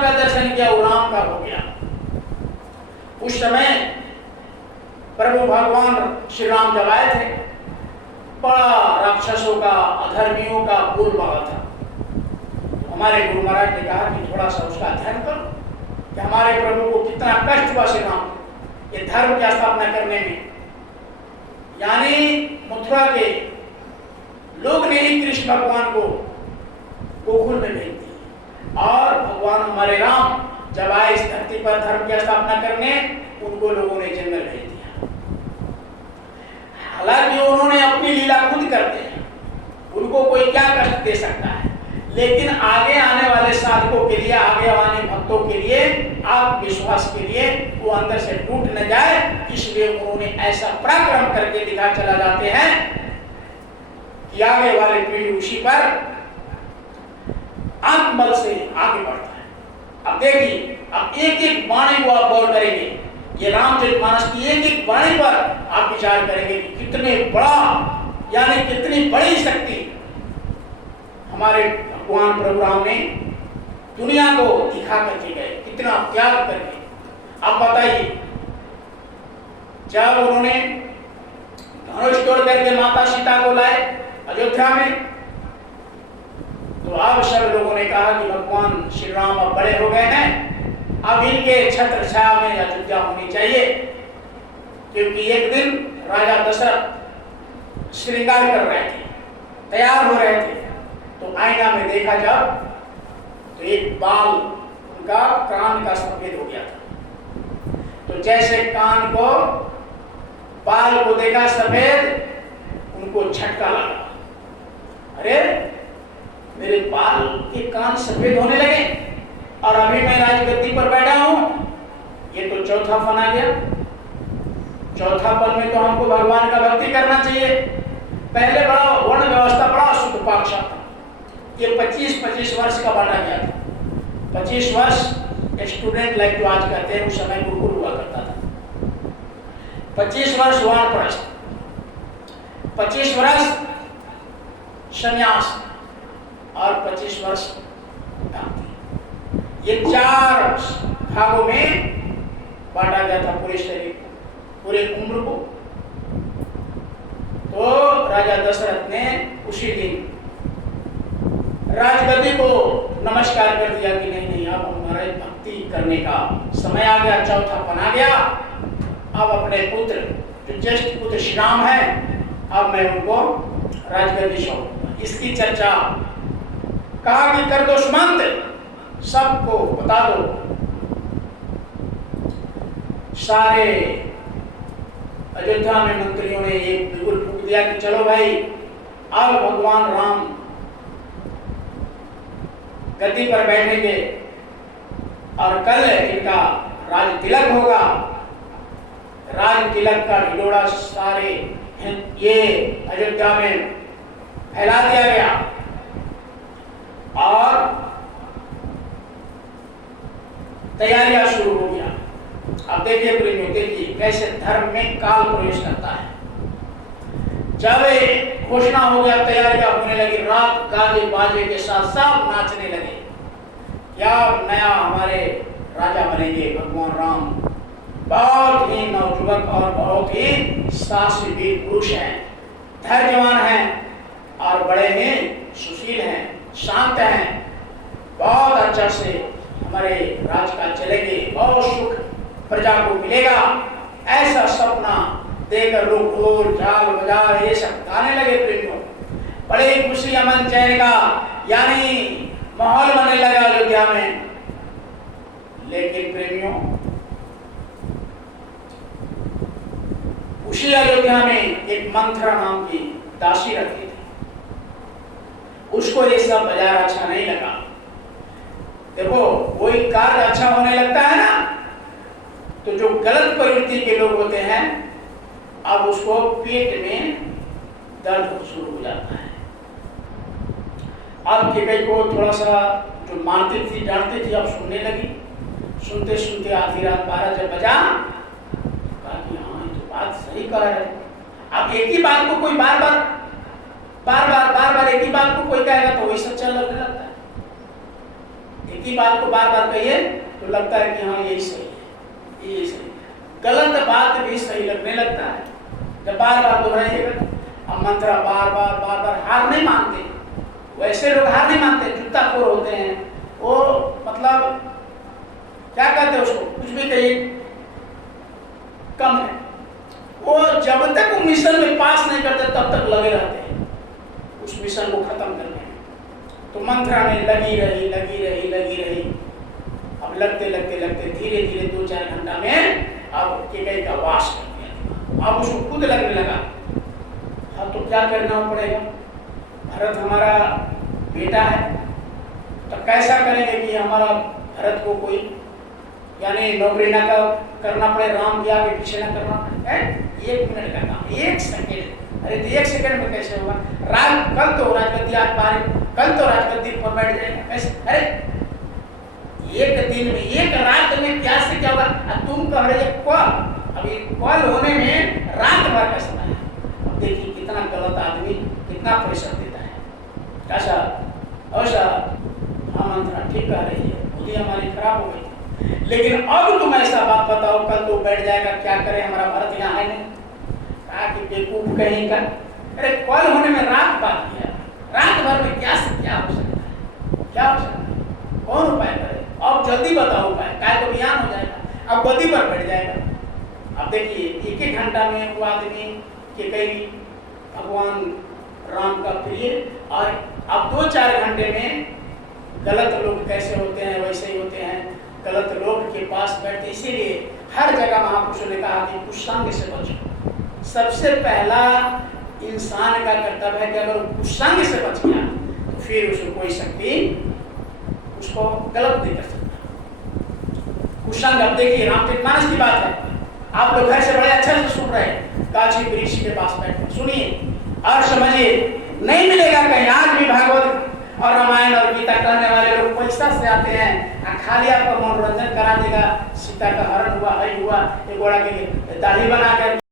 राम का दर्शन किया, वो राम का हो गया। उस समय प्रभु भगवान श्री राम जब आए थे, बड़ा राक्षसों का, अधर्मियों का बोलबाला था। तो हमारे गुरु महाराज ने कहा कि थोड़ा सा उसका अध्ययन करो कि हमारे प्रभु को कितना कष्ट हुआ श्री राम ये धर्म की स्थापना करने में। यानी मथुरा के लोग ने ही कृष्ण भगवान को गोकुल में भेज दिया, और भगवान हमारे राम जब आए इस धरती पर धर्म की स्थापना करने, उनको लोगों ने जंगल भेज दिया। हालांकि उन्होंने अपनी लीला खुद करते हैं, उनको कोई क्या कष्ट दे सकता है, लेकिन आगे आने वाले साधकों के लिए, आगे आने भक्तों के लिए, आत्मविश्वास के लिए वो अंदर से टूट न जाए, इसलिए उन्होंने ऐसा पराक्रम करके दिखा चला जाते हैं कि आगे वाले पीढ़ी उसी पर आत्मबल से आगे बढ़ता है। अब देखिए, अब एक एक वाणी को आप गौर करेंगे, ये रामचरितमानस की एक एक वाणी पर आप विचार करेंगे कि कितने बड़ा, यानी कितनी बड़ी शक्ति हमारे भगवान प्रभु राम ने दुनिया को दिखा करके गए, कितना त्याग करके। अब बताइए, जब उन्होंने धनुष तोड़ करके माता सीता को लाए अयोध्या में, तो अब सब लोगों ने कहा कि भगवान श्री राम अब बड़े हो गए हैं, अब इनके छत्र छाया में अयोध्या होनी चाहिए। क्योंकि एक दिन राजा दशरथ श्रृंगार कर रहे थे, तैयार हो रहे थे, तो आईना में देखा जब, तो एक बाल उनका कान का सफेद हो गया था। तो जैसे कान को, बाल को देखा सफेद, उनको झटका लगा, अरे मेरे बाल के कान सफेद होने लगे और अभी मैं राजगद्दी पर बैठा हूं, ये तो चौथा फन आ गया। चौथा फन में तो हमको भगवान का भक्ति करना चाहिए। पहले बड़ा वर्ण व्यवस्था, बड़ा शुद्ध पाक्षा था। ये 25-25 वर्ष का बांटा गया था। 25 वर्ष स्टूडेंट लाइफ जो आज कहते हैं, उस समय गुरुकुल हुआ करता था। 25 वर्ष वानप्रस्थ, 25 वर्ष संन्यास और 25 वर्ष भक्ति। ये 4 भागों में बांटा गया था पूरे शरीर को, पूरे उम्र को। तो राजा दशरथ ने उसी दिन राजगद्दी को नमस्कार कर दिया कि नहीं नहीं, अब हमारे भक्ति करने का समय आ गया, चौथा पन आ गया। अब अपने पुत्र जो ज्येष्ठ पुत्र श्री राम है, अब मैं उनको राजगद्दी सौंपूंगा। इसकी चर्चा कहा कि कर दो सुमंत, सबको बता दो। सारे अयोध्या में मंत्रियों ने एक बिगुल फूंक दिया कि चलो भाई, अब भगवान राम गद्दी पर बैठेंगे और कल इनका राज तिलक होगा। राज तिलक का ढिंढोरा सारे ये अयोध्या में फैला दिया गया और तैयारियां शुरू हो गया। अब देखिए प्रेमियों, देखिए कैसे धर्म में काल प्रवेश करता है। जब घोषणा हो गया, तैयारियां होने लगी, रात गाजे बाजे के साथ सब नाचने लगे, क्या नया हमारे राजा बनेंगे भगवान राम। बहुत ही नवयुवक और बहुत ही साहसी वीर पुरुष हैं, धैर्यवान हैं और बड़े ही सुशील हैं, शांत हैं। बहुत अच्छा से हमारे राजकाज चलेंगे, बहुत सुख प्रजा को मिलेगा, ऐसा सपना देकर लोग ढोल झाल बजा ये सब गाने लगे प्रेमियों। बड़े खुशी अमन चैन का यानी माहौल बनने लगा अयोध्या में। लेकिन प्रेमियों, उसी अयोध्या में एक मंथरा नाम की दासी रखी थी। उसको ये सब बाजार अच्छा नहीं लगा। देखो, कोई कार्य अच्छा होने लगता है ना, तो जो गलत प्रवृत्ति के लोग होते हैं, अब उसको पेट में दर्द शुरू हो जाता है। अब कई को थोड़ा सा जो मानती थी, डांटती थी, अब सुनने लगी। सुनते सुनते आधी रात 12 जब बजा, कहा कि हाँ, ये तो बात सही कह रहे हैं। अब एक ही बात को कोई बार बार एक ही बात को कोई कहेगा तो वही सच्चा लगने लगता है। एक ही बात को बार बार कहिए तो लगता है कि हाँ यही सही है, यही सही है। गलत बात भी सही लगने लगता है जब बार बार दोहराइएगा। अब मंत्र बार बार हार नहीं मानते, वैसे लोग हार नहीं मानते, जूताखोर होते हैं वो, मतलब क्या कहते हैं उसको, कुछ भी कहिए कम है। वो जब तक वो मिशन में पास नहीं करते तब तक लगे रहते हैं उस मिशन को खत्म करने में। तो मंत्रा में लगी रही। अब लगते धीरे धीरे 2-4 घंटा में अब केकई का वास कर दिया। अब उसको खुद लगने लगा हाँ तो क्या करना पड़ेगा, भरत हमारा बेटा है, तो कैसा करेंगे कि हमारा भरत को कोई यानी नौकरी ना करना पड़े, राम के आगे पीछे ना करना पड़े। 1 मिनट का काम, 1 सेकेंड, अरे तो 1 सेकेंड में कैसे होगा? कल तो राजगद्दी आज पार, कल तो राजगद्दी पर बैठ जाएगा कैसे? अरे 1 दिन में 1 रात में क्या से क्या होगा? तुम कह रहे कल, अभी कल होने में रात भर कसना है। अब देखिए कितना गलत आदमी कितना प्रेशर देता है। कैसा ऐसा हाँ मंत्रा ठीक कह रही है, बुद्धि हमारी खराब हो गई, लेकिन अब तुम ऐसा बात बताओ, कल तो बैठ जाएगा, क्या करे, हमारा भारत यहाँ है नहीं। कहा कि बेवकूफ कहीं का, अरे कल होने में रात बात किया, रात भर में क्या से क्या हो सकता है, क्या हो सकता है, कौन उपाय करे? अब जल्दी बताओ उपाय, काय तो बयान हो जाएगा, अब गद्दी पर बैठ जाएगा। अब देखिए 1-1 घंटा में वो आदमी के कई भगवान राम का प्रिय, और अब 2-4 घंटे में गलत लोग कैसे होते हैं वैसे ही होते हैं, गलत लोग के पास बैठते। इसीलिए हर जगह महापुरुषों ने कहा कि कुसंग से बचो। सबसे पहला इंसान का कर्तव्य है कि अगर कुसंग से बच गया तो फिर उसको कोई शक्ति उसको गलत नहीं कर सकता। कुसंग, अब देखिए रामचरितमानस की बात है, आप लोग घर से बड़े अच्छे से सुन रहे हैं, काशी वृक्ष के पास बैठे सुनिए और समझिए। नहीं मिलेगा कहीं, आज भी भागवत और रामायण और गीता कहने वाले लोग पैसा से आते हैं, खाली आपका मनोरंजन करा देगा, सीता का हरण हुआ, हई हुआ, एक घोड़ा की दाढ़ी बनाकर